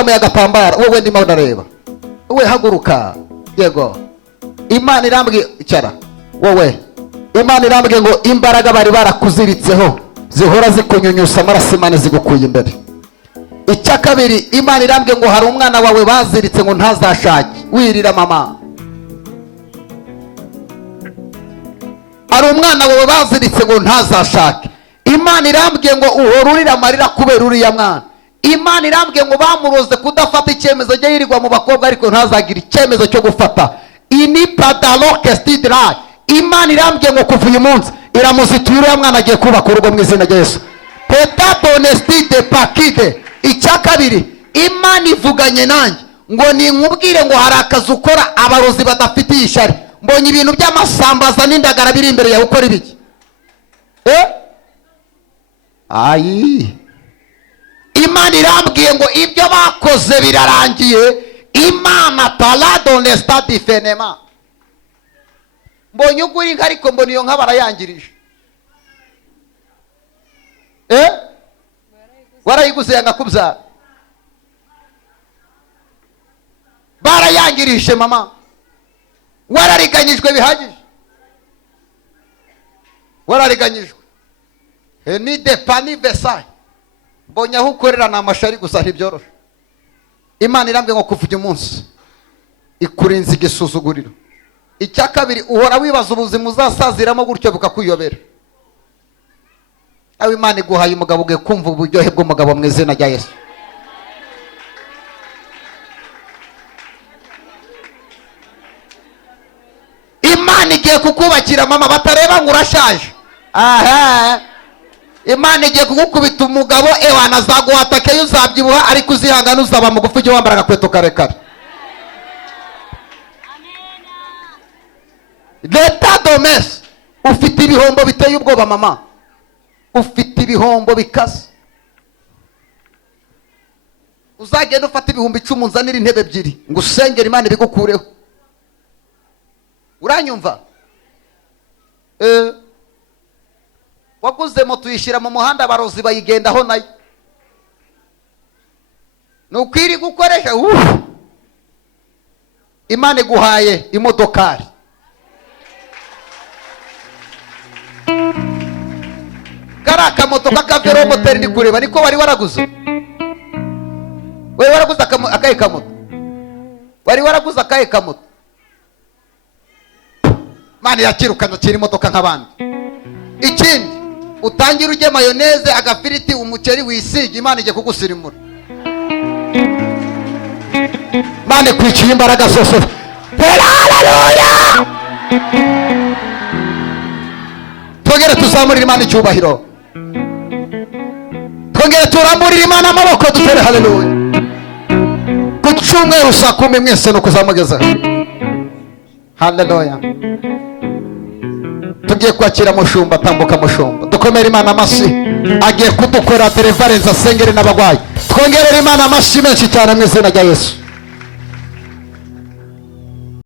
wazamuye agatambara, wowe ndimo ndareba, wowe haguruka. Yego, Imana irambwiye icara. Wowe Imana irambwiye ngo imbaraga bari barakuziritseho zihora zikunyunyusa amaraso, Imana zigukuye imbere. Icya kabiri, Imana irambwiye ngo hari umwana wawe baziritse ngo ntazashake. Wirira mama, hari umwana wawe baziritse ngo ntazashake. Imana irambwiye ngo uhora urira amarira kubera uriya mwana. Imana irambwiye ngo bamuroze kudafata icyemezo, ajya yirirwa mu bakobwa ariko ntazagira icyemezo cyo gufata. Ini padaloke stidra. Imana irambwiye ngo kuva uyu munsi iramuzituye uriya mwana agiye kubaka urugo mu izina rya Yesu. Petabonestide pakide. Icya kabiri, Imana ivuganye nanjye ngo ninkubwire ngo hari akazi ukora abarozi badafitiye ishyari. Mbonye ibintu by'amasambaza n'indagara biri imbere yawe, ukora ibiki? Ayi, Imana irambwiye ngo ibyo bakoze birarangiye. Imana parado nesta difenema. Mbonye ugura inka ariko mbona iyo nka barayangirije. Warayiguze yanga kubyara, barayangirije mama. Warariganyijwe bihagije, warariganyijwe. Ni de pani vesai. Mbonye aho ukorera ni amashari gusa, ntibyoroshe. Imana irambwiye ngo kuva uyu munsi ikurinze igisuzuguriro. Icya kabiri, uhora wibaza ubuzima uzasaziramo gutyo bukakuyobera. Aho Imana iguhaye umugabo ugiye kumva uburyohe bw'umugabo mu izina rya Yesu. Imana igiye kukubakira mama, batareba ngo urashaje. Aha, Imana igiye kugukubita umugabo, ewana azaguhatake uzabyibuha ariko uzihangana uzaba mugufi, ujye wambara agakweto karekare. Leta domes, ufite ibihombo biteye ubwoba mama, ufite ibihombo bikaze. Uzagenda ufata ibihumbi 10 unzanira intebe ebyiri ngo usengere Imana ibigukureho. Uranyumva? Waguze moto uyishyira mu muhanda, abarozi bayigendaho nayo. Nukwiri gukoresha. Imana iguhaye imodokari. Karaka moto kakavero moteri ni kureba niko wari waraguze. Wari waraguze akaye kamoto. Wari waraguze akaye kamoto. Mani yakirukana kiri imodoka nk'abandi. Ikindi, utangira ujye mayoneze, agafiriti, umuceri wisige, Imana ije kugusirimura. Mane kwiciye imbaraga zose. Haleluya! Twongere tuzamurira Imana icyubahiro. Twongere turamurira Imana amaboko, dutere haleluya. Ku cyumweru saa 10 mwese no kuzamugeza. Haleluya. Tugiye kwakira mushumba, tambuka mushumba. Dukomere Imana amashyi, agiye kudukora televarenza asengere n'abagwayi. Twongerere Imana amashyi menshi cyane mu izina rya Yesu.